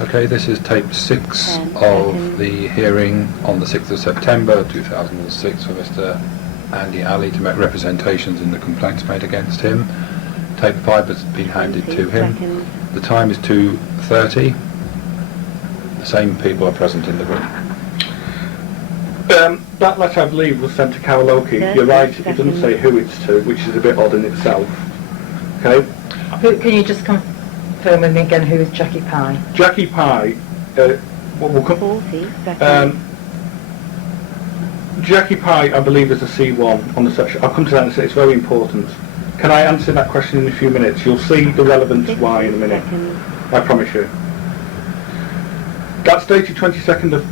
Okay, this is tape 6 of the hearing on the 6th of September 2006 for Mr. Andi Ali to make representations in the complaints made against him. Tape 5 has been handed to him. The time is 2:30. The same people are present in the room. That letter, I believe, was sent to Karaoke. You're right, it doesn't say who it's to, which is a bit odd in itself. Okay? Can you just confirm with me again who is Jackie Pye? Jackie Pye, Jackie Pye, I believe, is a C1 on the section. I'll come to that and say it's very important. Can I answer that question in a few minutes? You'll see the relevance why in a minute. I promise you. That's dated 22nd of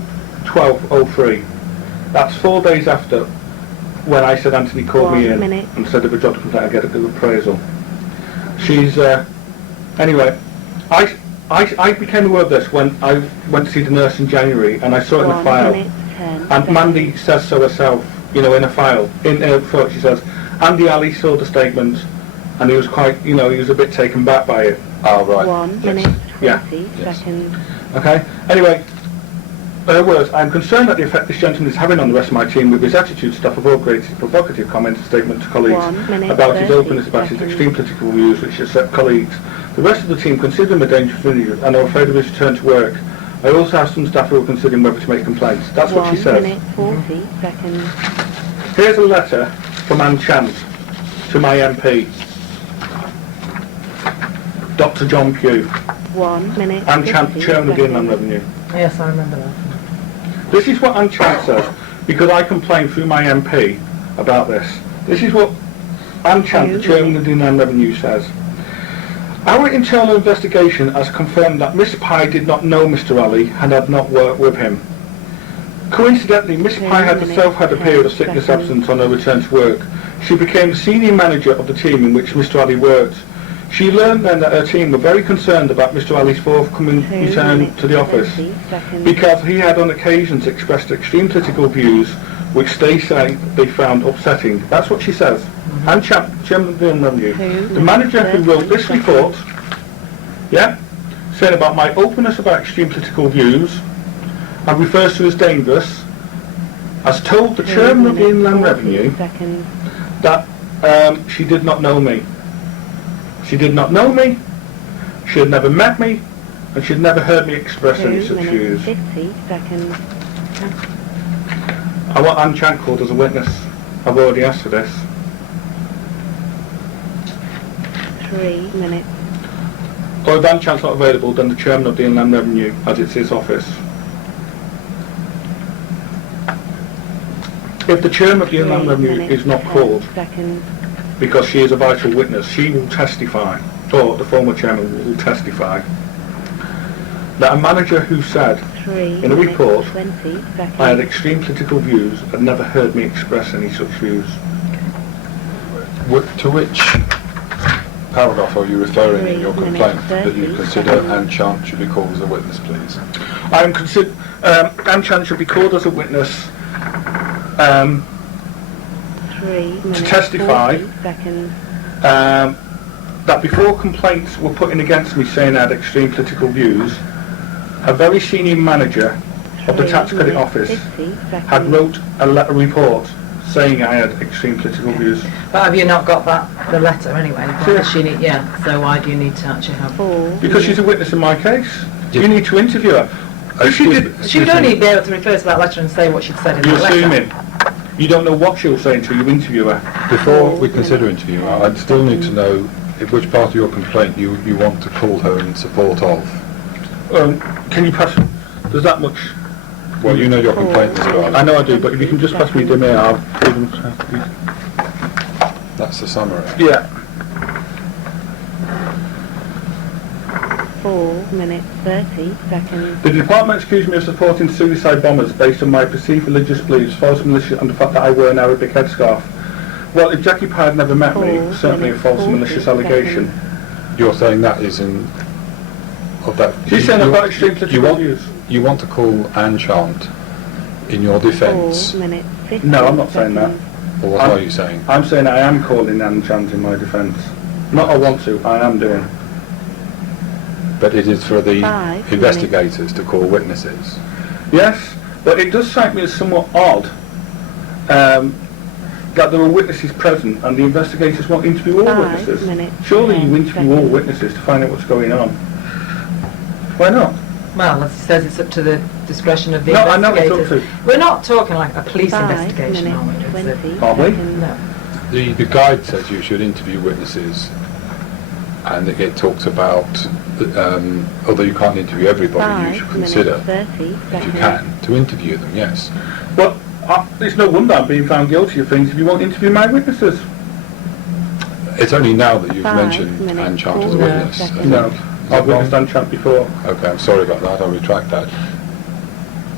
12/03. That's 4 days after when I said Anthony called me in and said if a job complaint I get a good appraisal. She's anyway. I became aware of this when I went to see the nurse in January, and I saw it in a file. And Mandy says so herself, you know, in a file. In her thought, she says, Andi Ali saw the statement, and he was quite, you know, he was a bit taken back by it. Oh, right. 1 minute, 20 seconds. Okay. Anyway, her words, I am concerned at the effect this gentleman is having on the rest of my team with his attitude, stuff of all grades, provocative comments and statement to colleagues about his openness, about his extreme political views which upset colleagues. The rest of the team consider him a dangerous individual and are afraid of his return to work. I also have some staff who are considering whether to make complaints. That's what she says. 1 minute, 40 seconds. Here's a letter from Anne Chant to my MP, Dr. John Pugh. 1 minute, Anne Chant, Chairman of the Inland Revenue. Yes, I remember that. This is what Anne Chant says, because I complained through my MP about this. This is what Anne Chant, the Chairman of the Inland Revenue, says. Our internal investigation has confirmed that Miss Pye did not know Mr. Ali and had not worked with him. Coincidentally, Miss Pye had herself had a period of sickness absence on her return to work. She became the senior manager of the team in which Mr. Ali worked. She learned then that her team were very concerned about Mr. Ali's forthcoming return to the office, because he had on occasions expressed extreme political views which they say they found upsetting. That's what she says. And Chairman of the Revenue, the manager who wrote this report, saying about my openness about extreme political views and refers to as dangerous, has told the Chairman of the Inland Revenue that she did not know me. She did not know me, she had never met me, and she had never heard me express any such views. 50 seconds. I want Anne Chant called as a witness. I've already asked for this. 3 minutes. Or if Anne Chant's not available, then the Chairman of the Inland Revenue, as it's his office. If the Chairman of the Inland Revenue is not called, because she is a vital witness, she will testify, or the former Chairman will testify, that a manager who said in a report, I had extreme political views, had never heard me express any such views. To which paragraph are you referring in your complaint that you consider Anne Chant should be called as a witness, please? I am Anne Chant should be called as a witness to testify that before complaints were put in against me saying I had extreme political views, a very senior manager of the Tax Credit Office had wrote a report saying I had extreme political views. But have you not got the letter anyway? So why do you need to actually have... Because she's a witness in my case. You need to interview her. She would only be able to refer to that letter and say what she'd said in the letter. You're assuming. You don't know what she'll say until you interview her. Before we consider interviewing her, I'd still need to know which part of your complaint you want to call her in support of. Can you pass... There's that much... Well, you know your complaint as well. I know I do, but if you can just pass me the mail, I'll give them... That's the summary. Yeah. 4 minutes, 30 seconds. The department accused me of supporting suicide bombers based on my perceived religious beliefs, false militia, and the fact that I wear an Arabic headscarf. Well, if Jackie Pye had never met me, it's certainly a false and malicious allegation. You're saying that is in... of that... She's saying I've got extreme political views. You want to call Anne Chant in your defence? 4 minutes, 50 No, I'm not saying that. Or what are you saying? I'm saying I am calling Anne Chant in my defence. Not I want to, I am doing. But it is for the 5 investigators to call witnesses. Yes, but it does strike me as somewhat odd that there were witnesses present and the investigators won't interview all 5 witnesses. minutes, Surely 10 you interview all seconds. witnesses to find out what's going on. Why not? Well, as it says, it's up to the discretion of the No, I know it's up investigators. to. We're not talking like a police 5 investigation, are we? minutes, It's 20 Are we? seconds. No. The guide says you should interview witnesses, and it talks about, although you can't interview everybody, you 5 should minutes, consider, 30 if you seconds. can, to interview them, yes. Well, it's no wonder I'm being found guilty of things if you won't interview my witnesses. It's only now that you've 5 mentioned minutes, Anne Chant as a 40 witness. seconds. No, I've witnessed Andi Ali before. Okay, I'm sorry about that, I'll retract that.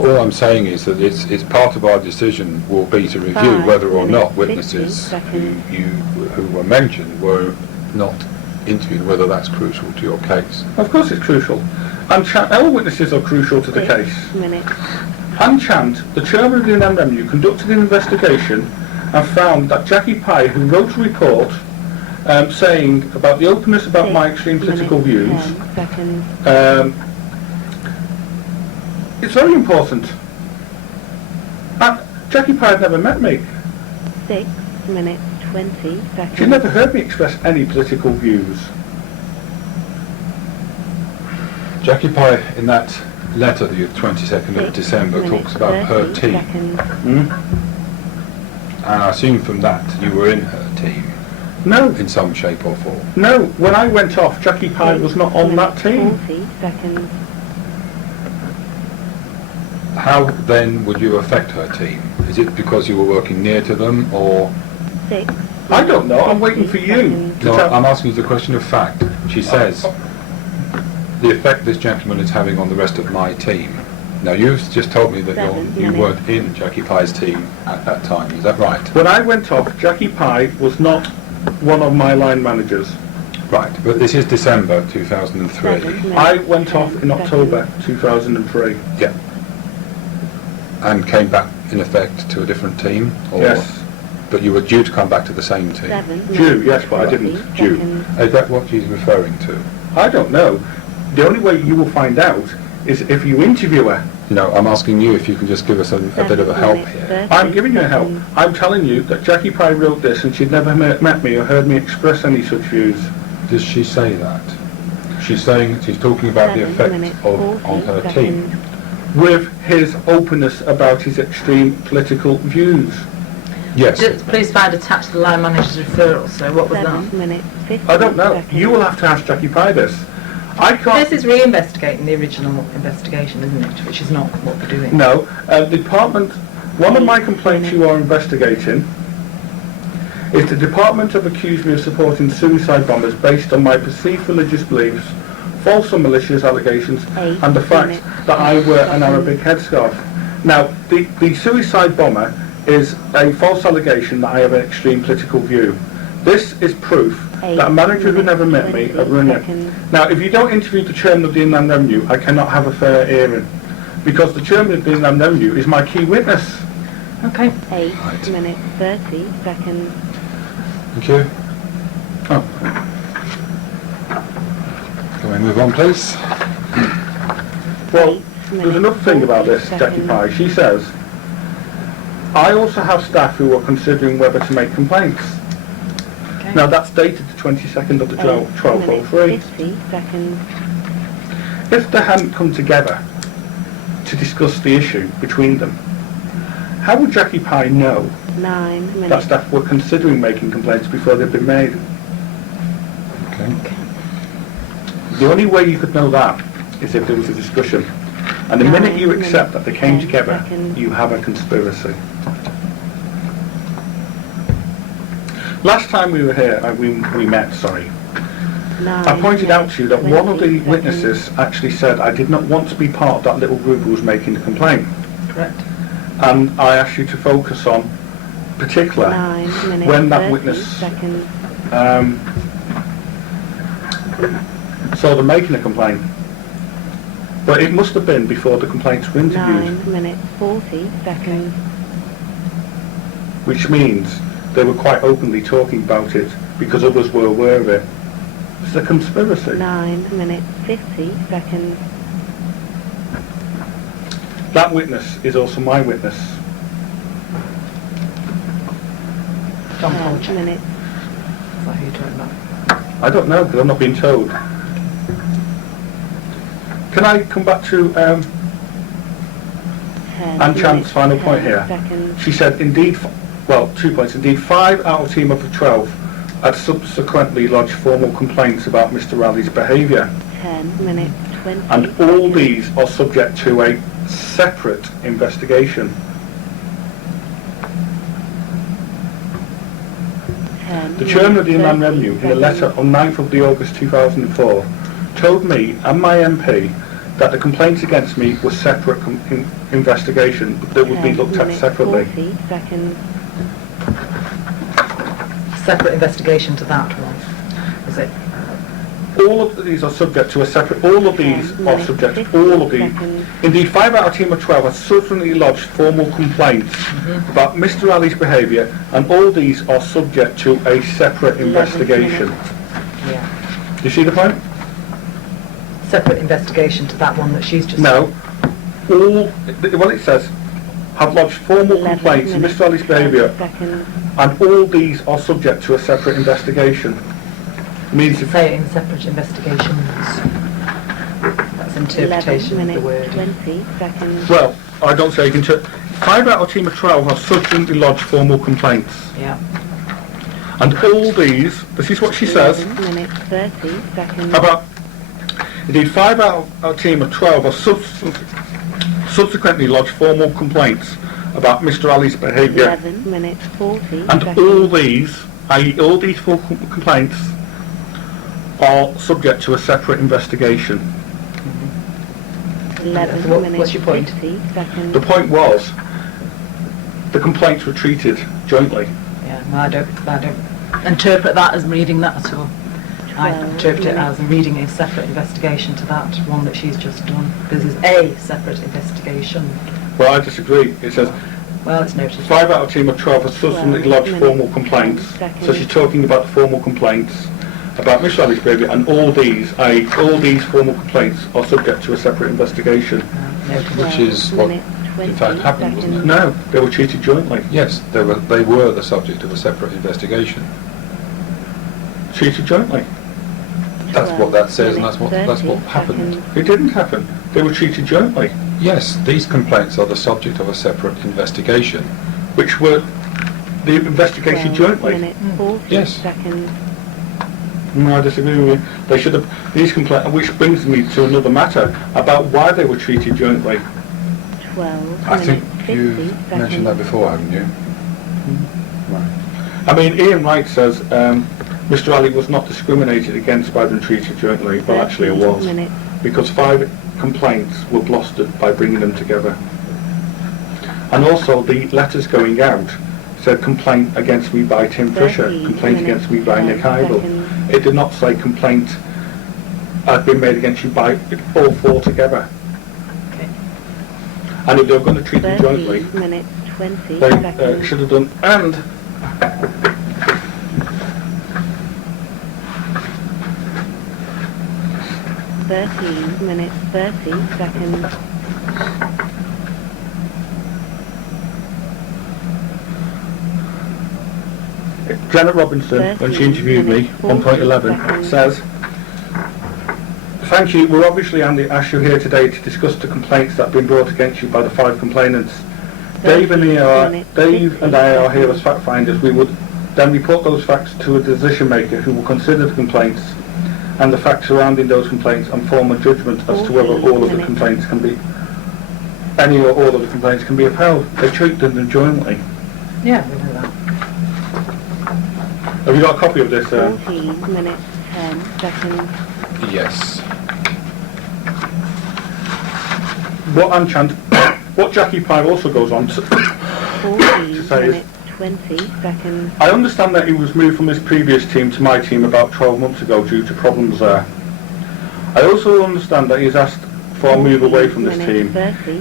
All I'm saying is that it's part of our decision will be to review 5 whether or not minutes, witnesses 50 seconds. who were mentioned were not interviewed, whether that's crucial to your case. Of course it's crucial. And all witnesses are crucial to the 6 case. minutes. Anne Chant, the chairman of the NMMU, conducted an investigation and found that Jackie Pye, who wrote a report saying about the openness about my extreme political views, 10 seconds. it's very important. Jackie Pye had never met me. 6 minutes, 20 seconds. She never heard me express any political views. Jackie Pye, in that letter, the 22nd of 6 December, minutes, talks about her 30 team. seconds. And I assume from that you were in her team, No, in some shape or form. no, when I went off, Jackie Pye was not on that team. 40 seconds. How then would you affect her team? Is it because you were working near to them, or... 6 I don't know, I'm waiting for you seconds. to No, tell... I'm asking you the question of fact. She says, the effect this gentleman is having on the rest of my team. Now, you've just told me that 7 you minutes. weren't in Jackie Pye's team at that time. Is that right? When I went off, Jackie Pye was not one of my line managers. Right, but this is December 2003. 7 minutes, I went off 10 in October seconds. 2003. Yeah. And came back, in effect, to a different team? Or, Yes. But you were due to come back to the same team? 7 Due, minutes, yes, but I didn't. 50 Due. seconds. Is that what she's referring to? I don't know. The only way you will find out is if you interview her. No, I'm asking you if you can just give us a bit of a 7 help minutes, here. 30 I'm giving you help. seconds. I'm telling you that Jackie Pye wrote this and she'd never met me or heard me express any such views. Does she say that? She's saying, she's talking about the 7 effect minutes, on 40 her seconds. team. With his openness about his extreme political views. Yes. Just please find attached to the line manager's referral, so what was 7 that? minutes, 50 I don't know. seconds. You will have to ask Jackie Pye this. I can't... This is re-investigating the original investigation, isn't it? Which is not what we're doing. No, the department, one of my complaints you are investigating is the department have accused me of supporting suicide bombers based on my perceived religious beliefs, false or malicious allegations, 8 and the fact minutes, that I wear an 50 Arabic headscarf. Now, the suicide bomber is a false allegation that I have an extreme political view. This is proof that a manager who never met me are running it. Now, if you don't interview the chairman of the Inland Revenue, I cannot have a fair hearing, because the chairman of the Inland Revenue is my key witness. Okay. 8 Right. minutes, 30 seconds. Thank you. Oh. Can we move on, please? Well, 8 there's minutes, another thing about 40 this, Jackie seconds. Pye. She says, I also have staff who are considering whether to make complaints. Okay. Now, that's dated the 22nd of the 8 1203. minutes, 50 seconds. If they hadn't come together to discuss the issue between them, how would Jackie Pye know 9 that minutes. staff were considering making complaints before they'd been made? Okay. The only way you could know that is if there was a discussion. And the minute you accept that they came 10 together, seconds. you have a conspiracy. Last time we were here, we met, sorry, 9 I pointed out to you that one of the 20 witnesses actually said I did not want to be part of that little group who was making the complaint. Correct. And I asked you to focus on particular 9 minutes, when that 30 witness seconds. saw them making a complaint. But it must have been before the complaints were interviewed, 9 minutes, 40 seconds. which means they were quite openly talking about it because others were aware of it. It's a conspiracy. 9 minutes 50 seconds. That witness is also my witness. John 10 Paul. minutes. Is that who you're talking about? I don't know because I'm not being told. Can I come back to 10 Anne Chant's minutes, final 10 point here? Seconds. She said, indeed, well, 2 points. Indeed, 5 out of a team of 12 had subsequently lodged formal complaints about Mr. Raleig's behaviour. 10 minutes 20 And all seconds. these are subject to a separate investigation. 10 The chairman of the minutes, Inland 30 Revenue, in a seconds. letter on 9th of the August 2004, told me and my MP that the complaints against me were separate investigation that would be 10 looked at minutes, separately. 40 seconds. Separate investigation to that one. Is it? All of these are subject to a separate, all of these 10 are minutes, subject, 50 all of these. seconds. Indeed, 5 out of a team of 12 have subsequently lodged formal complaints about Mr. Ali's behaviour, and all these are subject to a separate 11 investigation. minutes. Yeah. Do you see the point? Separate investigation to that one that she's just... No. All, well it says, have lodged formal 11 complaints of minutes, Mr. Ali's 30 behaviour, seconds. and all these are subject to a separate investigation. Means if, Say it in separate investigations. That's 11 interpretation of the minutes, word. 20 seconds. well, I don't say you can. 5 out of a team of 12 have subsequently lodged formal complaints, Yeah. and all these. This is what she says 11 minutes, 30 seconds. about. Indeed, 5 out of a team of 12 have subsequently lodged formal complaints about Mr. Ali's behaviour, 11 minutes, 40 and seconds. all these, i.e., all these formal complaints, are subject to a separate investigation. 11 What- minutes, what's your point? 50 seconds. The point was, the complaints were treated jointly. Yeah, no, I don't interpret that as reading that at all. I 12 interpret it minutes. as reading a separate investigation to that one that she's just done. This is a separate investigation. Well, I disagree. It says Well, it's noted. 5 out of a team of 12 have subsequently 12 lodged minutes, formal complaints. 10 seconds. So she's talking about the formal complaints about Mr. Ali's behaviour, and all these, i.e., all these formal complaints are subject to a separate investigation. Noted. Which is 12 what minutes, in fact 20 happened, wasn't it? seconds. No, they were treated jointly. Yes, they were the subject of a separate investigation. Treated jointly. That's what that says, and that's 12 what minutes, happened. 30 It didn't happen. They were treated jointly, Yes, these complaints are the subject of a separate investigation. which were the investigation 12 jointly. minutes, 40 Yes. seconds. No, I disagree with you. They should have, these complaints, which brings me to another matter about why they were treated jointly. 12 I think minutes, 50 you've seconds. mentioned that before, haven't you? Right. I mean, Ian Wright says Mr. Ali was not discriminated against by them treated jointly. Well, actually it 13 was, minutes. because 5 complaints were blustered by bringing them together. And also the letters going out said complaint against me by Tim Fisher, 13 complaint minutes, against me by Nick 10 Idle. seconds. It did not say complaint had been made against you by all 4 together. Okay. And if they were going to treat them jointly, 13 minutes, 20 they seconds. should have done. And 13 minutes, 30 seconds. Janet Robinson, when she interviewed me, 1.11, says, "Thank you. We're obviously asked you here today to discuss the complaints that have been brought against you by the 5 complainants. Dave and I are here as fact finders. We would then report those facts to a decision maker who will consider the complaints and the facts surrounding those complaints and form a judgment as to whether all of the complaints can be, any or all of the complaints can be upheld." They treated them jointly. Yeah, we know that. Have you got a copy of this? 14 minutes, 10 seconds. Yes. What Jackie Pye also goes on to 14 say is, minutes, 20 seconds. I understand that he was moved from his previous team to my team about 12 months ago due to problems there. I also understand that he's asked for a move away from this team.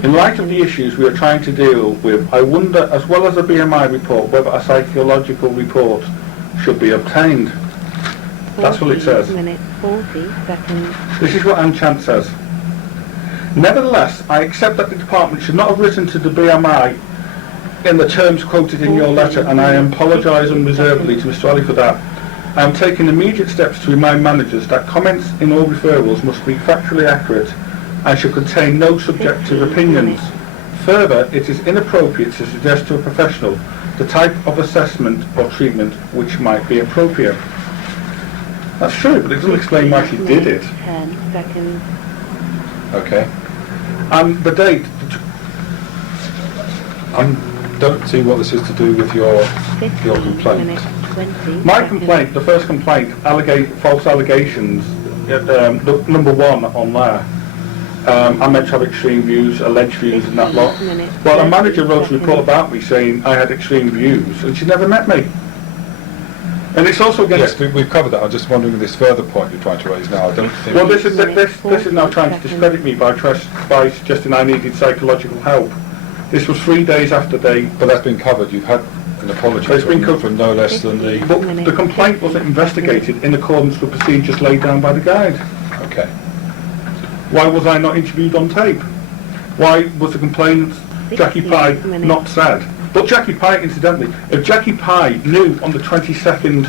In light of the issues we are trying to deal with, I wonder, as well as a BMI report, whether a psychological report should be obtained. That's what it says. 14 minutes 40 seconds. This is what Anne Chant says. Nevertheless, I accept that the department should not have written to the BMI in the terms quoted in your letter, and I apologise unreservedly to Mr. Ali for that. I am taking immediate steps to remind managers that comments in all referrals must be factually accurate and should contain no subjective opinions. Further, it is inappropriate to suggest to a professional the type of assessment or treatment which might be appropriate. That's true, but it doesn't explain why she did it. 10 seconds. Okay. And the date, I don't see what this is to do with your 15 complaint. minutes 20 my seconds. complaint, the first complaint, false allegations, number 1 on there. I meant to have extreme views, alleged views and that lot. Well, a manager wrote a report about me saying I had extreme views and she never met me. And it's also against... Yes, we've covered that. I'm just wondering this further point you're trying to raise now. I don't think... Well, this is now trying to discredit me by suggesting I needed psychological help. This was 3 days after they... But that's been covered. You've had an apology It's been covered from no less than the... But the complaint wasn't investigated in accordance with procedures laid down by the guide. Okay. Why was I not interviewed on tape? Why was the complainant, Jackie Pye, not said? But Jackie Pye, incidentally, if Jackie Pye knew on the 22nd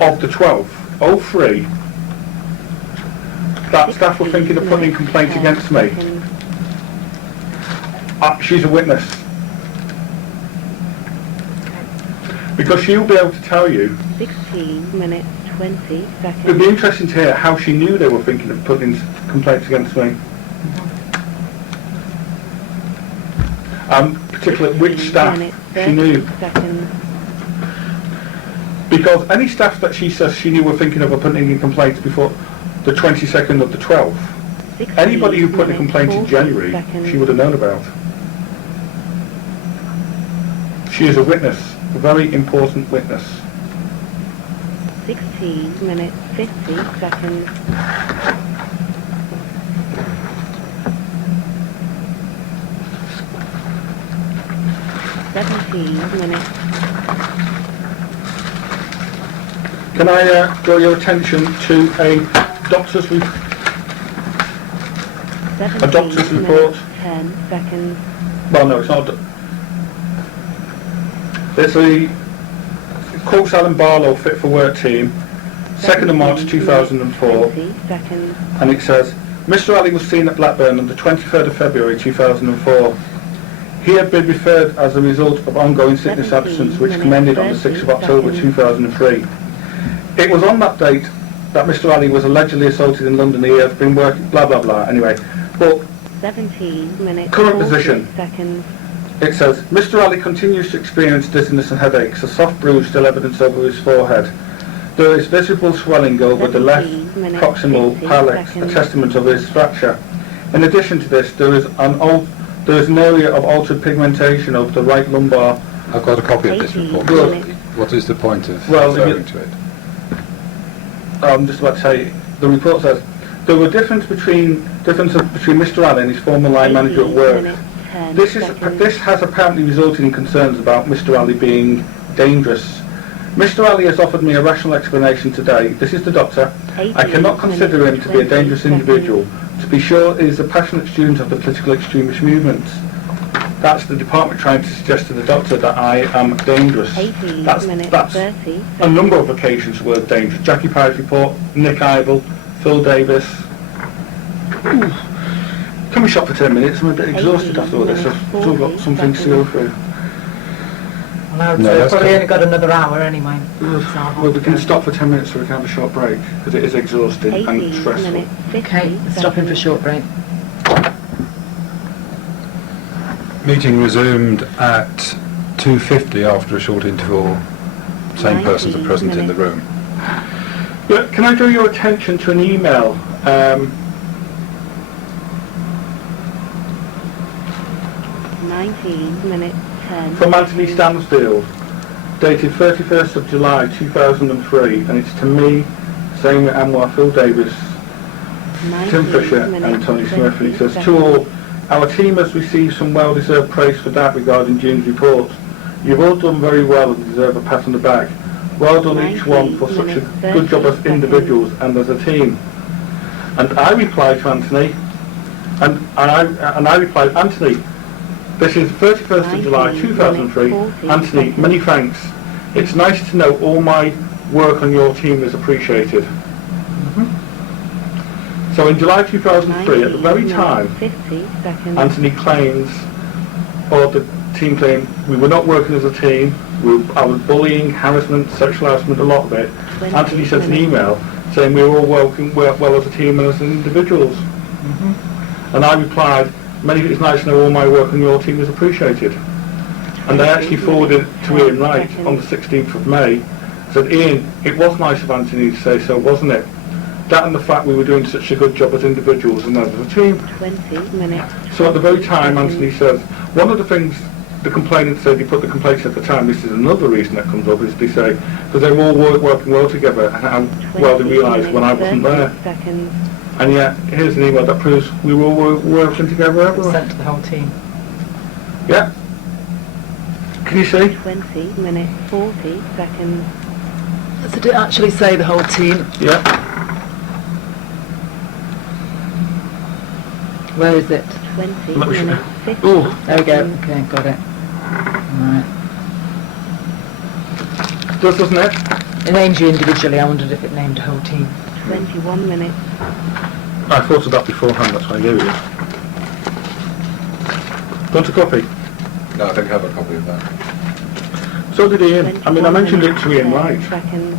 of the 12th, 03, that staff were thinking of putting in complaints against me, she's a witness. Because she'll be able to tell you. 16 minutes 20 seconds. It'd be interesting to hear how she knew they were thinking of putting complaints against me. Particularly which staff she knew. Seconds. Because any staff that she says she knew were thinking of putting in complaints before the 22nd of the 12th, anybody who put in a complaint in January, she would have known about. She is a witness, a very important witness. 16 minutes 50 seconds. Minutes. Can I draw your attention to a doctor's report? 10 seconds. Well, no, it's not. It's the Courts Alan Barlow Fit for Work team, 2nd of March 2004, seconds. and it says, Mr. Ali was seen at Blackburn on the 23rd of February 2004. He had been referred as a result of ongoing sickness absence, which commenced on the 6th of October 2003. It was on that date that Mr. Ali was allegedly assaulted in London. He has been working, blah blah blah. Anyway, but 17 minutes. Current position. Seconds. It says, Mr. Ali continues to experience dizziness and headaches, a soft bruise still evident over his forehead. There is visible swelling over the left proximal hallux, a testament of his fracture. In addition to this, there is an area of altered pigmentation of the right lumbar. I've got a copy of this report. Good. What is the point of referring to it? I'm just about to say, the report says, there were differences between Mr. Ali and his former line manager at work. This has apparently resulted in concerns about Mr. Ali being dangerous. Mr. Ali has offered me a rational explanation today. This is the doctor. I cannot consider him to be a dangerous individual. To be sure, he is a passionate student of the political extremist movement. That's the department trying to suggest to the doctor that I am dangerous. That's a number of occasions the word dangerous. Jackie Pye's report, Nick Idle, Phil Davis. Ooh. Can we shop for 10 minutes? I'm a bit exhausted after all this. I've still got some things to go through. Well, we've probably only got another hour anyway. Well, we can stop for 10 minutes so we can have a short break, because it is exhausting and stressful. Okay, stopping for a short break. Meeting resumed at 2:50 after a short interval. Same persons are present in the room. Yeah, can I draw your attention to an email? 19 minutes 10. From Anthony Stansfield, dated 31st of July 2003, and it's to me, saying that Anwar, Phil Davis, Tim Fisher and Tony Smith, and he says, to all, our team has received some well-deserved praise for that regarding June's report. You've all done very well and deserve a pat on the back. well done each one for such a good job as individuals and as a team. And I replied to Anthony, and I replied, Anthony, this is 31st of July 2003, Anthony, many thanks. It's nice to know all my work on your team is appreciated. So in July 2003, at the very time, Anthony claims, or the team claimed, we were not working as a team, I was bullying, harassment, sexual harassment, a lot of it. Anthony sent an email saying we were all working well as a team and as individuals. And I replied, it's nice to know all my work on your team is appreciated. And I actually forwarded it to Ian Wright on the 16th of May. I said, Ian, it was nice of Anthony to say so, wasn't it? That and the fact we were doing such a good job as individuals and as a team. 20 minutes. So at the very time, Anthony says, one of the things the complainants said, he put the complaints at the time, this is another reason that comes up, is they say, because they were all working well together, and how well they realised when I wasn't there. Seconds. And yet, here's an email that proves we were all working together everywhere. Sent to the whole team. Yeah. Can you see? 20 minutes, 40 seconds. Did it actually say the whole team? Yeah. Where is it? 20 Let me show you. minutes, 50 Ooh. There we go. seconds. Okay, got it. Right. Doesn't it? It named you individually. I wondered if it named the whole team. 21 minutes. I thought of that beforehand, that's why I gave it you. Want a copy? No, I think I have a copy of that. So did Ian. I mean, I mentioned it to Ian Wright. Seconds.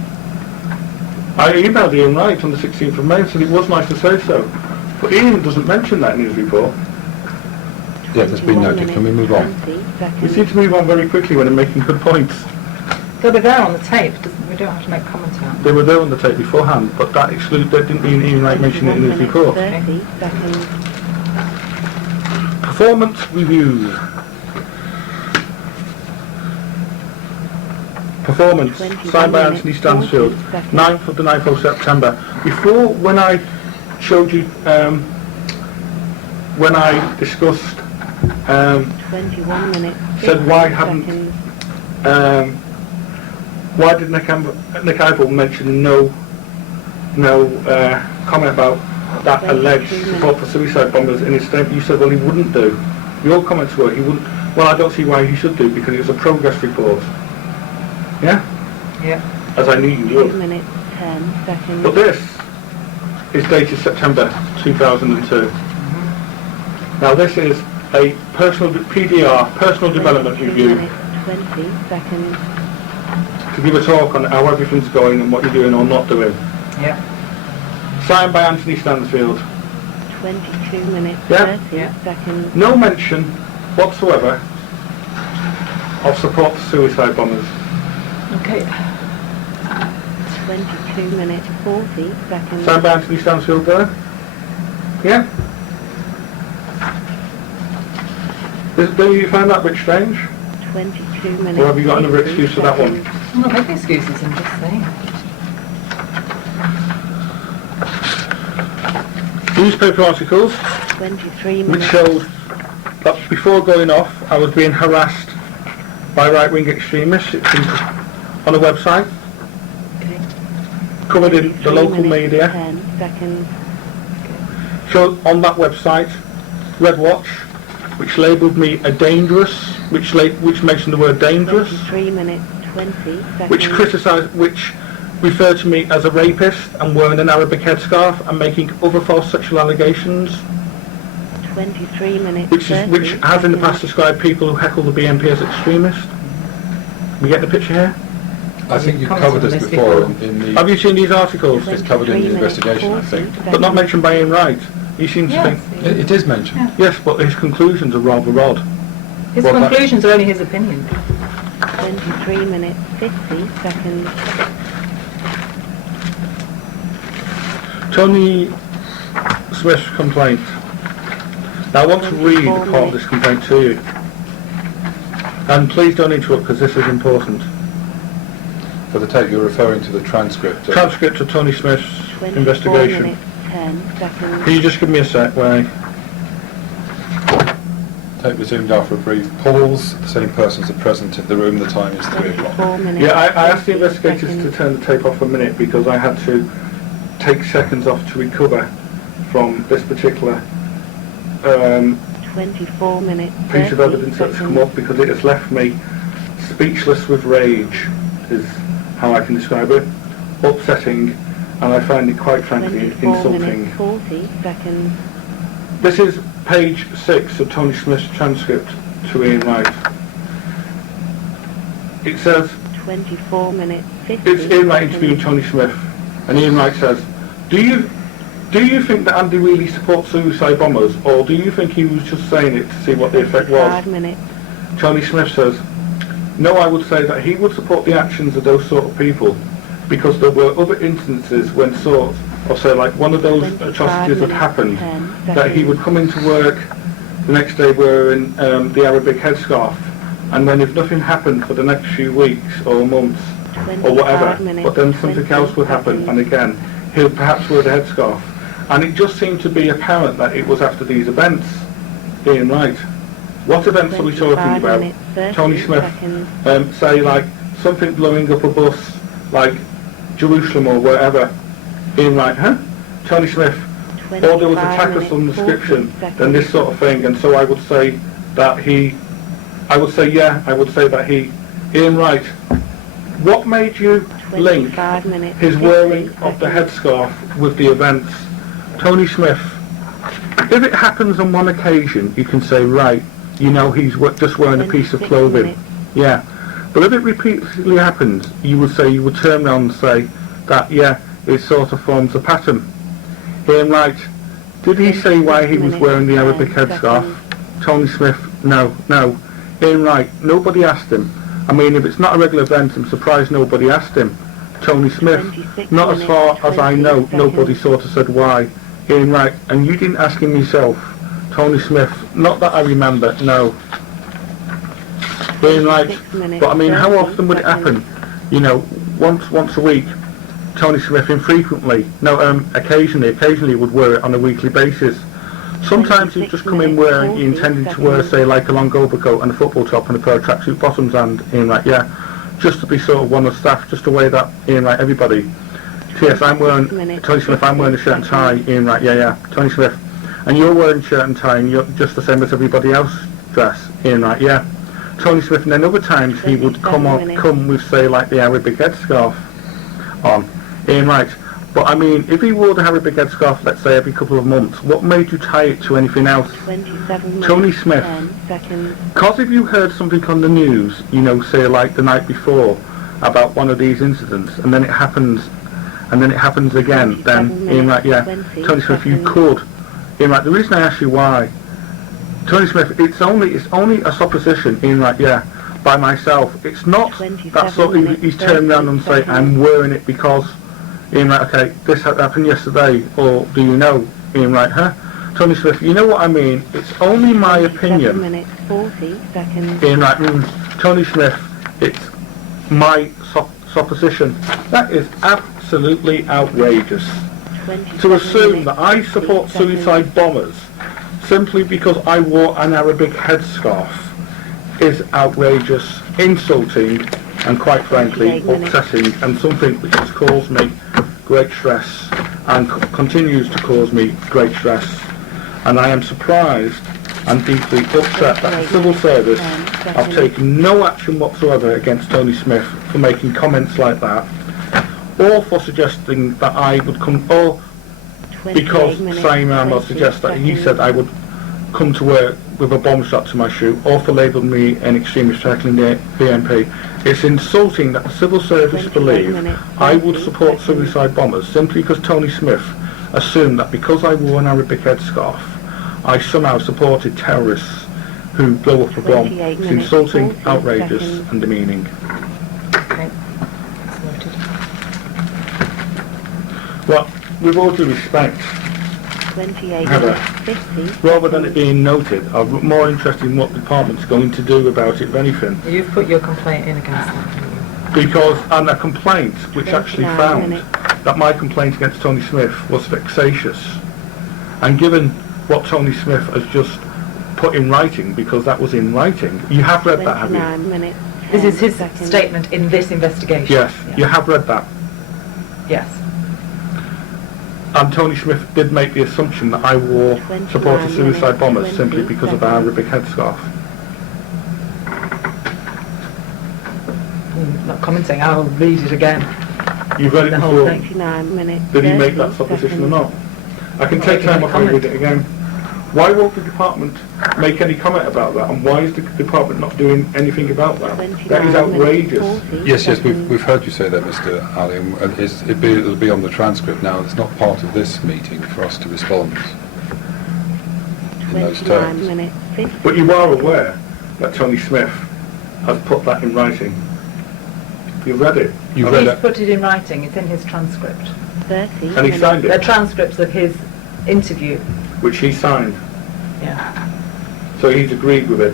I emailed Ian Wright on the 16th of May and said it was nice to say so. But Ian doesn't mention that in his report. Yes, it's been noted. Can we move on? 20 We seconds. seem to move on very quickly when they're making good points. They'll be there on the tape. We don't have to make comments about it. They were there on the tape beforehand, but that didn't mean Ian Wright mentioned it in his 21 report. minutes, 30 seconds. Performance reviews. Performance, 21 signed by minutes, Anthony Stansfield, 40 seconds. 9th of the 9th of September. Before, when I showed you, when I discussed, 21 minutes, said 50 why hadn't, seconds. why did Nick Ivell mention no comment about that alleged support for suicide bombers in his statement? You said, well, he wouldn't do. Your comments were, he wouldn't. Well, I don't see why he should do, because it was a progress report. Yeah? Yeah. As I knew you 2 would. minutes, 10 seconds. But this is dated September 2002. Now this is a personal PDR, personal development 22 review, minutes, 20 seconds. to give a talk on how everything's going and what you're doing or not doing. Yeah. Signed by Anthony Stansfield. 22 minutes, Yeah. 30 Yeah. seconds. No mention whatsoever of support for suicide bombers. Okay. 22 minutes, 40 seconds. Signed by Anthony Stansfield there. Yeah? Do you find that a bit strange? 22 minutes. Or have you got another 50 excuse for that one? seconds. I'm not making excuses, I'm just saying. Newspaper articles 23 which minutes. showed that before going off I was being harassed by right-wing extremists. It's on a website, Okay. covered in the 23 local minutes, media. 10 seconds. Showed on that website, Red Watch, which labelled me a dangerous, which mentioned the word dangerous, 23 minutes, 20 seconds. which referred to me as a rapist and wearing an Arabic headscarf and making other false sexual allegations, 23 minutes, which 30 has in the seconds. past described people who heckle the BNP as extremists. We get the picture here? I think you've Comments covered on this this before before. in the... Have you seen these articles? It's covered in the 23 minutes, investigation, I 40 think. But not seconds. mentioned by Ian Wright. He seems to Yes. think... It is mentioned. Yes, but his conclusions are rather odd. His Well, that- conclusions are only his opinion. 23 minutes, 50 seconds. Tony Smith's complaint. Now I want to read a part of this complaint to you. And please don't interrupt because this is important. For the tape, you're referring to the transcript. Transcript of Tony Smith's 24 investigation. minutes, 10 seconds. Can you just give me a sec, Wayne? Tape resumed after a brief pause. The same persons are present in the room. The time is 3 o'clock. 24 minutes. Yeah, I asked the 50 investigators to seconds. turn the tape off for a minute because I had to take seconds off to recover from this particular 24 minutes. piece of 30 evidence that's come seconds. up, because it has left me speechless with rage, is how I can describe it, upsetting, and I find it quite frankly 24 insulting. minutes, 40 seconds. This is page 6 of Tony Smith's transcript to Ian Wright. It says, 24 minutes, 50 it's Ian Wright interviewing seconds. Tony Smith, and Ian Wright says, do you think that Andy really supports suicide bombers, or do you think he was just saying it to see what the effect was? 5 minutes. Tony Smith says, no, I would say that he would support the actions of those sort of people, because there were other instances when sort of, say, like one of those 25 atrocities had minutes, happened, 10 that he would come into work the next day wearing the Arabic headscarf, and then if nothing happened for the next few weeks or months or whatever, 25 minutes, but then something 20 else would happen, and again, he would perhaps wear the headscarf. And it just seemed to be apparent that it was after these events. Ian Wright, what events are we talking 25 about? minutes, 30 Tony Smith, seconds. say like something blowing up a bus, like Jerusalem or wherever. Ian Wright, huh? Tony Smith, or there was a 25 tack of minutes, some 40 description, then seconds. this sort of thing, and so I would say that Ian Wright, what made you link 25 minutes, his 50 wearing of the seconds. headscarf with the events? Tony Smith, if it happens on one occasion, you can say, right, you know, he's just wearing a piece of 26 clothing. minutes. Yeah. But if it repeatedly happens, you would turn around and say that, yeah, it sort of forms a pattern. Ian Wright, did he say why he was wearing the Arabic headscarf? Tony Smith, no. Ian Wright, nobody asked him. I mean, if it's not a regular event, I'm surprised nobody asked him. Tony Smith, 26 not as far minutes, as I 20 know, seconds. nobody sort of said why. Ian Wright, and you didn't ask him yourself. Tony Smith, not that I remember, no. Ian Wright, 26 minutes, but I mean, how 30 often would it seconds. happen? You know, once a week. Tony Smith infrequently, occasionally would wear it on a weekly basis. Sometimes he'd just come in wearing, he intended to wear, say, like a long overcoat and a football top and a pair of tracksuit bottoms, and Ian Wright, yeah, just to be sort of one of the staff, just the way that Ian Wright, everybody. Yes, I'm wearing, Tony Smith, I'm wearing a shirt and tie, Ian Wright, yeah, Tony Smith. And you're wearing shirt and tie, and you're just the same as everybody else dress, Ian Wright, yeah. Tony Smith, and then other times he would come with, say, like the Arabic headscarf on, Ian Wright. But I mean, if he wore the Arabic headscarf, let's say every couple of months, what made you tie it to anything else? 27 minutes, Tony Smith, 10 seconds. because if you heard something on the news, you know, say like the night before, about one of these incidents, and then it happens again, then 27 Ian Wright, yeah, 20 Tony Smith, you seconds. could. Ian Wright, the reason I ask you why, Tony Smith, it's only a supposition, Ian Wright, yeah, by myself. It's not that sort of, he's turned around and say, I'm wearing it because, Ian Wright, okay, this happened yesterday, or do you know, Ian Wright, huh? Tony Smith, you know what I mean? It's only my 27 opinion. minutes, 40 seconds. Ian Wright, Tony Smith, it's my supposition. That is absolutely outrageous. 27 To assume minutes, that I support 50 seconds. suicide bombers simply because I wore an Arabic headscarf is outrageous, insulting, and quite frankly 28 minutes. upsetting, and something which has caused me great stress and continues to cause me great stress. And I am surprised and deeply upset that the civil service have taken no action whatsoever against Tony Smith for making comments like that, or for suggesting that I would come, or 28 because minutes, Simon 20 suggests that he seconds. said I would come to work with a bomb shot to my shoe, or for labelling me an extremist tackling the BNP. It's insulting that the civil service 28 believe minutes, I would 20 support seconds. suicide bombers simply because Tony Smith assumed that because I wore an Arabic headscarf, I somehow supported terrorists who blow up a bomb. 28 It's minutes, insulting, 40 outrageous, seconds. and demeaning. Okay, that's noted. Well, with all due respect, 28 Heather, minutes, 50 rather than it seconds. being noted, I'm more interested in what the department's going to do about it, if anything. You've put your complaint in against that, haven't you? Because, and a complaint which actually 29 found minutes. that my complaint against Tony Smith was vexatious. And given what Tony Smith has just put in writing because that was in writing. You have read that, have you? 29 minutes. This is 10 his seconds. statement in this investigation. Yes, Yeah. you have read that. Yes. And Tony Smith did make the assumption that I wore 29 supported suicide minutes, bombers 20 simply because of our seconds. Arabic headscarf. Not commenting, I'll read it again. You've read it The whole before. thing. 29 minutes. Did he make 30 that supposition or seconds. not? I can Not take making time any off and read comment. it again. Why won't the department make any comment about that? And why is the department not doing anything about that? That is 29 outrageous. minutes, 40 Yes, seconds. we've heard you say that, Mr. Ali, and it'll be on the transcript now. It's not part of this meeting for us to respond in those 29 terms. minutes. 50 But you are aware that Tony Smith has put that in writing. You've read it. You've He's read it. put it in writing, it's in his transcript. 30 And he minutes. signed They're it, transcripts of his interview. which he signed. Yeah. So he's agreed with it.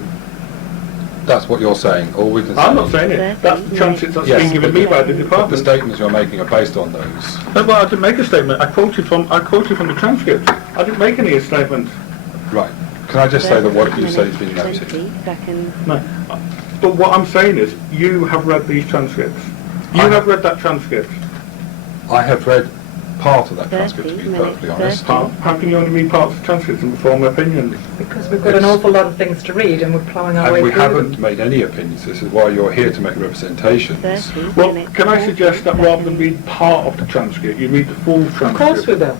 That's what you're saying. All we can say. I'm not saying it. That's the transcript that's Yes, been given me by the But the department. statements you're making are based on those. No, well, I didn't make a statement. I quoted from the transcript. I didn't make any statement. Right. Can I just say that what 30 you say has been minutes, noted? 20 seconds. No. But what I'm saying is, you have read these transcripts. You I- have read that transcript. I have read part of that transcript, to 30 be perfectly minutes, honest. 30. How can you only read parts of the transcripts and form opinions? Because we've got an awful lot of things to read and we're ploughing our And way we through haven't them. made any opinions. This is why you're here to make representations. 30 Well, minutes. can I suggest that 40 rather than read part of the transcript, you read the full transcript? Of course we will.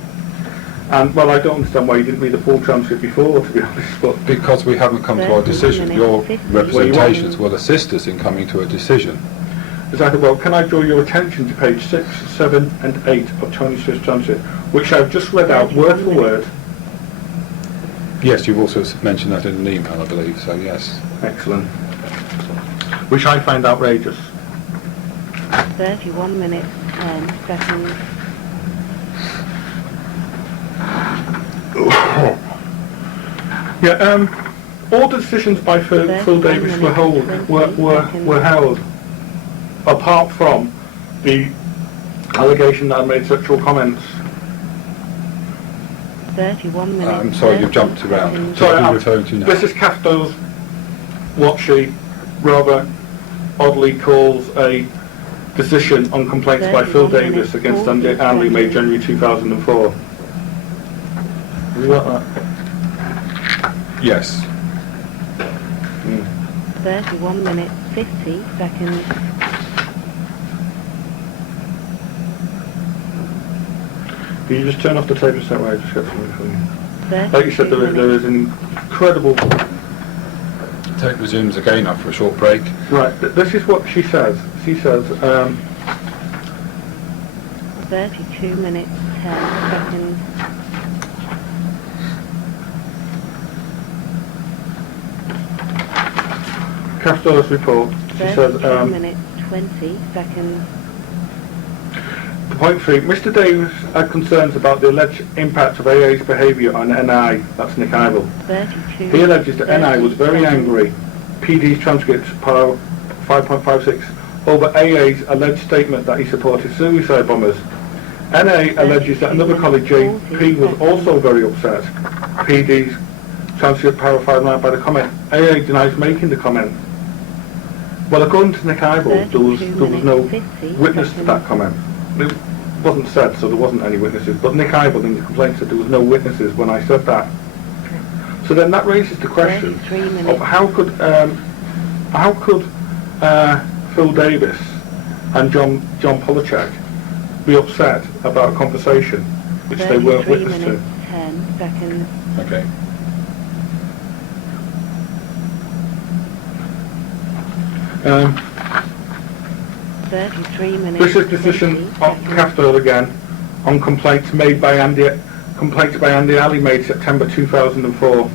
And, well, I don't understand why you didn't read the full transcript before, to be honest, but... Because we haven't come to our decision. Your representations will assist us in coming to a decision. Exactly. Well, can I draw your attention to page 6, 7 and 8 of Tony Smith's transcript, which I've just read out word for word. Yes, you've also mentioned that in an email, I believe, so yes. Excellent. Which I find outrageous. 31 minutes, 10 seconds. Yeah, all decisions by Phil Davis were held, apart from the allegation that I made sexual comments. 31 minutes. I'm sorry, you've 30 jumped around. seconds. So what are you referring to now? This is Cafto's, what she rather oddly calls a decision on complaints by Phil 31 Davis minutes, against 40 Andi Ali made seconds. January 2004. Have you got that? Yes. 31 minutes, 50 seconds. Can you just turn off the tape a second while I just get something for you? 32 Like you said, there minutes. is an incredible... Tape resumes again after a short break. Right, this is what she says. She says, 32 minutes, 10 seconds. Cafto's report, she says, 32 minutes, 20 seconds. Point 3, Mr Davis had concerns about the alleged impact of AA's behaviour on NI, that's Nick Idle. 32 He alleges that NI 30 was very seconds. angry, PD's transcripts, par 5.56, over AA's alleged statement that he supported suicide bombers. NA alleges that another colleague, JP, was also very upset. PD's transcript, par 5.9, by the comment. AA denies making the comment. Well, according to Nick Idle, there was no 50 witness to seconds. that comment. It wasn't said, so there wasn't any witnesses, but Nick Idle in the complaint said there was no witnesses when I said that. So then that raises the question 33 minutes. of how could Phil Davis and John Polachek be upset about a conversation which they weren't 33 witness minutes, to? 10 seconds. Okay. Um, 33 minutes. this is decision 20 on seconds. Cafto again on complaints by Andi Ali made September 2004.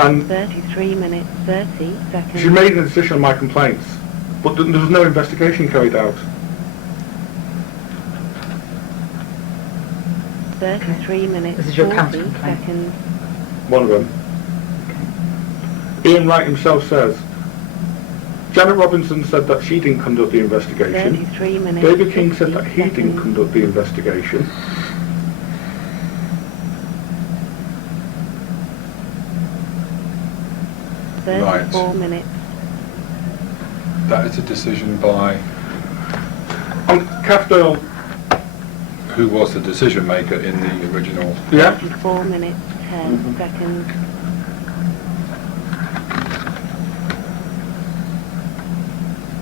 And 33 minutes, 30 seconds. she made a decision on my complaints, but there was no investigation carried out. 33 minutes, This is your 40 counter complaint. seconds. One of them. Ian Wright himself says, Janet Robinson said that she didn't conduct the investigation. 33 minutes. David King said 50 that he didn't seconds. conduct the investigation. 34 minutes. That is a decision by Kath Doyle, who was the decision maker in the original. yeah? 34 minutes, 10 Mhm. seconds.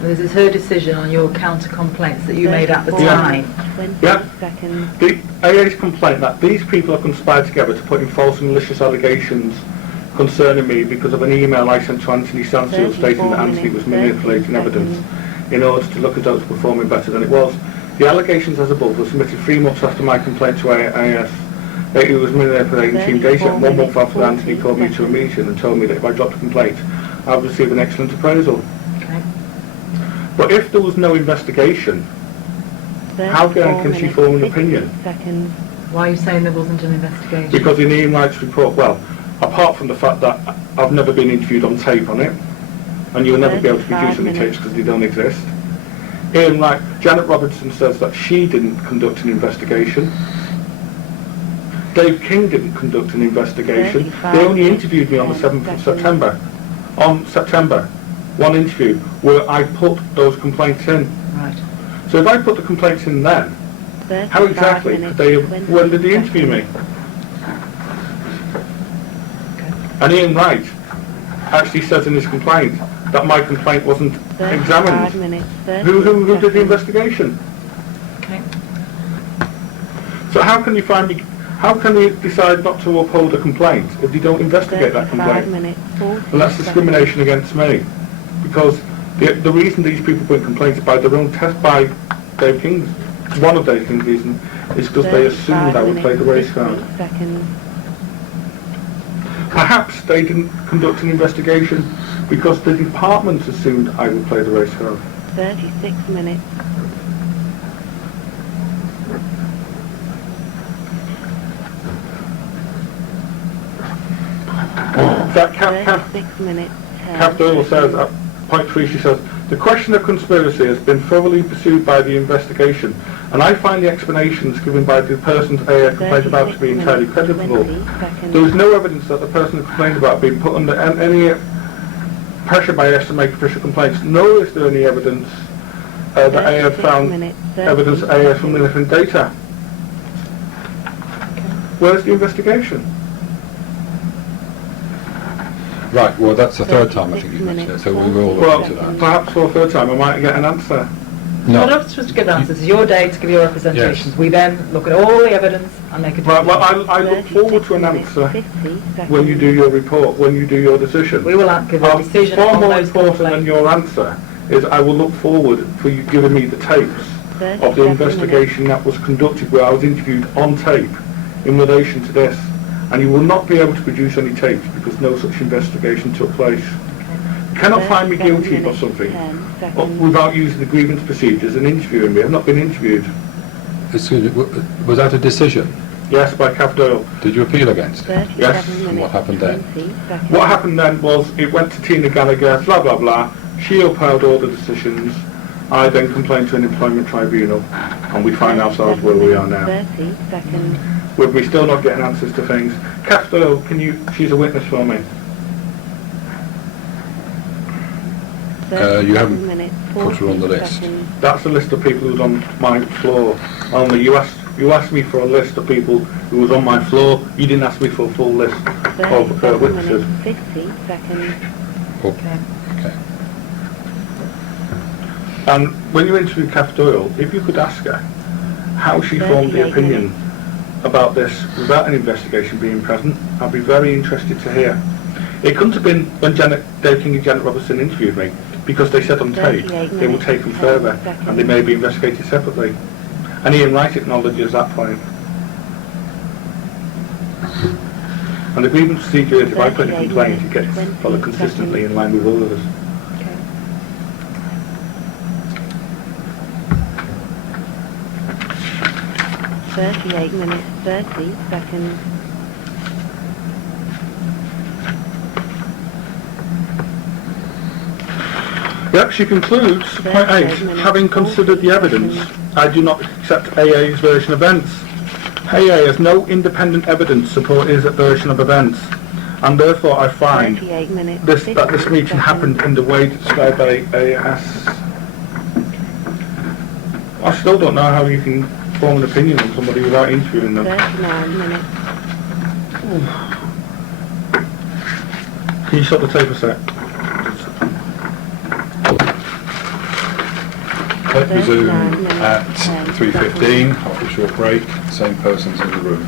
This is her decision on your counter complaints that you made at the 34 time. minutes, 20 Yeah. seconds. The AA's complaint that these people have conspired together to put in false and malicious allegations concerning me because of an email I sent to Anthony Sanfield stating that Anthony was manipulating evidence in order to look as though it was performing better than it was. The allegations as above were submitted 3 months after my complaint to AAS. That he was manipulating team data, and 1 month after Anthony called me to a meeting and told me that if I dropped a complaint, I would receive an excellent appraisal. Okay. But if there was no investigation, how can she form an opinion? Seconds. Why are you saying there wasn't an investigation? Because in Ian Wright's report, well, apart from the fact that I've never been interviewed on tape on it, and you'll never be able to produce any tapes because they don't exist. Ian Wright, Janet Robertson says that she didn't conduct an investigation. Dave King didn't conduct an investigation. They only interviewed me on the 7th of September. On September, one interview where I put those complaints in. Right. So if I put the complaints in then, how exactly could they have, when did they interview me? And Ian Wright actually says in his complaint that my complaint wasn't examined. Who did the investigation? Okay. So how can you find me, how can they decide not to uphold a complaint if they don't investigate that complaint? And that's discrimination against me. Because the reason these people bring complaints by their own test, by Dave King's, one of Dave King's reasons, is because they assumed I would play the race card. Perhaps they didn't conduct an investigation because the department assumed I would play the race card. 36 minutes. That 36 minutes. Kath Doyle says, at point 3, she says, the question of conspiracy has been thoroughly pursued by the investigation, and I find the explanations given by the persons AA complained about to be entirely credible. There is no evidence that the person who complained about being put under any pressure by AS to make official complaints, nor is there any evidence that AA had found evidence that AS from manipulating data. Where's the investigation? Right, well that's the third time I think you mentioned it, so we will Well, look into that. perhaps for a third time I might get an answer. We're No, not supposed to give answers. It's your day to give your representations. Yes. We then look at all the evidence and make a Right, decision. well, I look forward to an answer when you do your report, when you do your decision. We will give a decision Far on more those important than complaints. your answer is I will look forward for you giving me the tapes of the investigation that was conducted where I was interviewed on tape in relation to this. And you will not be able to produce any tapes because no such investigation took place. You cannot find me guilty of something without using the grievance procedures and interviewing me. I've not been interviewed. excuse me, was that a decision? Yes, by Kath Doyle. Did you appeal against it? Yes. And what happened then? What happened then was it went to Tina Gallagher, blah, blah, blah. She upheld all the decisions. I then complained to an employment tribunal, and we find ourselves where we are now. 30 seconds. We're still not getting answers to things. Kath Doyle, she's a witness for me. You haven't 37 minutes, put her on the 40 list. seconds. That's the list of people who's on my floor. Only you asked me for a list of people who was on my floor. You didn't ask me for a full list of 37 witnesses. minutes, 50 seconds. Okay. Okay. And when you interview Kath Doyle, if you could ask her how she formed the 38 opinion about this without an investigation being present, I'd be very interested to hear. It couldn't have been when Dave King and Janet Robertson interviewed me, because they said on tape 38 they will take them further and they may be investigated separately. And Ian Wright acknowledges that point. And the grievance procedure is if I put a complaint, it gets followed consistently in line with all of us. Okay. Okay. 38 minutes, 30 seconds. Yep, she concludes, point 8, having considered the evidence, I do not accept AA's version of events. AA has no independent evidence to support his version of events. and therefore I find 38 minutes. this 50 that this meeting seconds. happened in the way described by AS. I still don't know how you can form an opinion on somebody without interviewing them. 39 minutes. Can you stop the tape a sec? Take resume 39 minutes, at 10 3:15, after a short break, same person's in the room.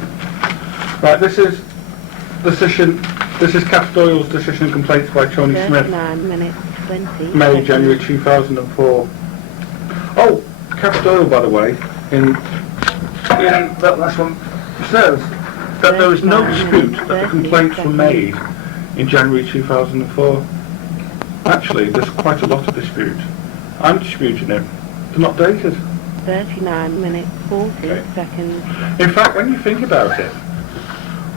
Right, this is Kath Doyle's decision and complaints by Tony Smith, 39 minutes, 20 May, seconds. January 2004. Oh, Kath Doyle, by the way, in that last one, says that there is no dispute that the complaints were made in January 2004. Actually, there's quite a lot of dispute. I'm disputing it. They're not dated. 39 minutes, 40 Okay. seconds. In fact, when you think about it,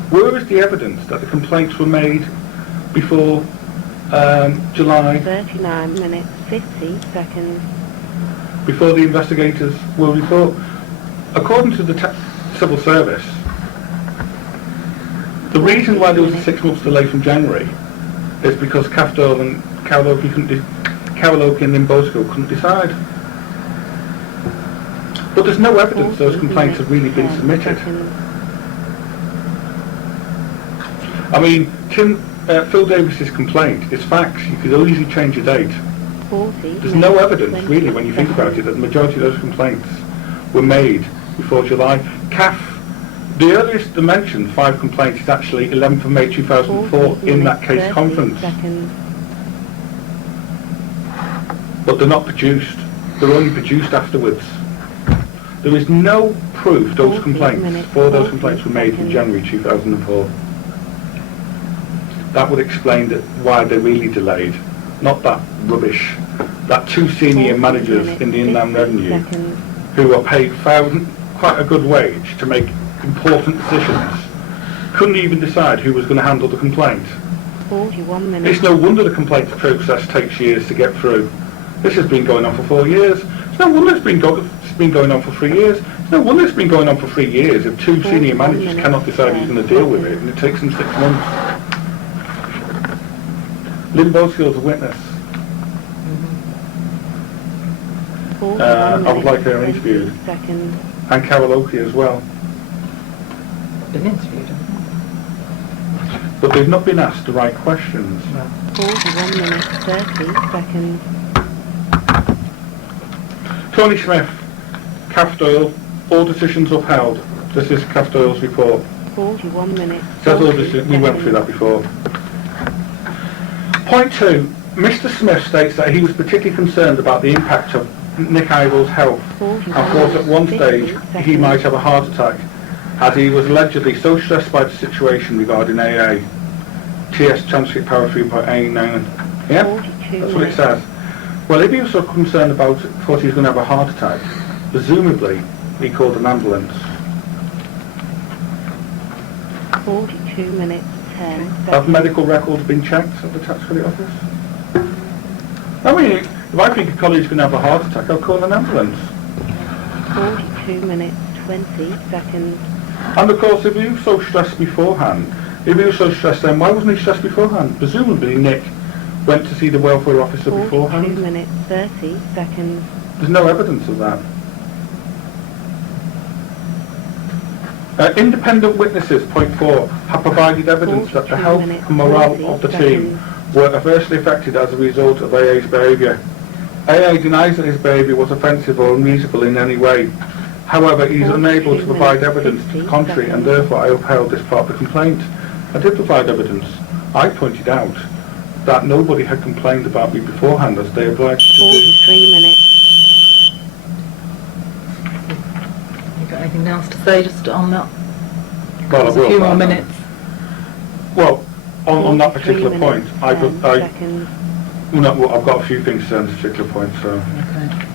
where is the evidence that the complaints were made before July, 39 minutes, 50 seconds. before the investigators were report? According to the civil service, the reason why there was a 6 months delay from January is because Kath Doyle and Kowaloki and Limbosco couldn't decide. But there's no evidence those complaints have really been 10 submitted. seconds. I mean, Phil Davis's complaint is facts. You could easily change the date. 40 There's no minutes, evidence, 20 really, when you think about it, that the majority of those complaints were made before July. The earliest mentioned 5 complaints is actually 11th of May 2004 40 in that minutes, case 30 conference. seconds. But they're not produced. They're only produced afterwards. There is no proof those 40 complaints, minutes, 4 of those 40 complaints were made in seconds. January 2004. That would explain why they're really delayed. Not that rubbish. That 2 senior 40 managers minutes, in the Inland 50 Revenue seconds. who are paid quite a good wage to make important decisions couldn't even decide who was going to handle the complaint. 41 minutes. It's no wonder the complaint process takes years to get through. This has been going on for 4 years. It's no wonder it's been going on for 3 years. It's no wonder it's been going on for 3 years if 2 senior 41 managers minutes, cannot decide who's going to deal with it, and it takes them 6 months. Lynn Bosfield's a witness. 41 I would minutes, like her 20 interviewed. seconds. And Kowaloki as well. Been interviewed, haven't But they've not been asked the right questions. they? Well, 41 minutes, 30 seconds. Tony Smith, Kath Doyle, all decisions upheld. This is Kath Doyle's report. 41 minutes, Says all 40 this, we went through that before. Point 2, Mr. Smith states that he was particularly concerned about the impact of Nick Idle's health, and thought at one stage he might have a heart attack, as he was allegedly so stressed by the situation regarding AA. TS transcript power 3.89. Yeah, 42 that's what it minutes. says. Well, if he was so concerned about it, thought he was going to have a heart attack, presumably he called an ambulance. 42 minutes, 10 Have seconds. medical records been checked at the tax credit office? I mean, if I think a colleague's going to have a heart attack, I'll call an ambulance. 42 minutes, 20 seconds. And of course, if he was so stressed beforehand, if he was so stressed then, why wasn't he stressed beforehand? Presumably Nick went to see the welfare officer 42 beforehand. minutes, 30 seconds. There's no evidence of that. Independent witnesses, point 4, have provided evidence that the 42 health minutes, and morale 40 of the seconds. team were adversely affected as a result of AA's behaviour. AA denies that his behaviour was offensive or unreasonable in any way. However, he is 42 unable to provide minutes, evidence to the 50 contrary, and seconds. therefore I upheld this part of the complaint. I did provide evidence. I pointed out that nobody had complained about me beforehand, as they obliged to do. 43 minutes. You got anything else to say just on that? Well, I There's a will, few but more I- minutes. Well, on that 43 particular point, minutes, I 10 seconds. I've got a few things to say on this particular point, so. Okay.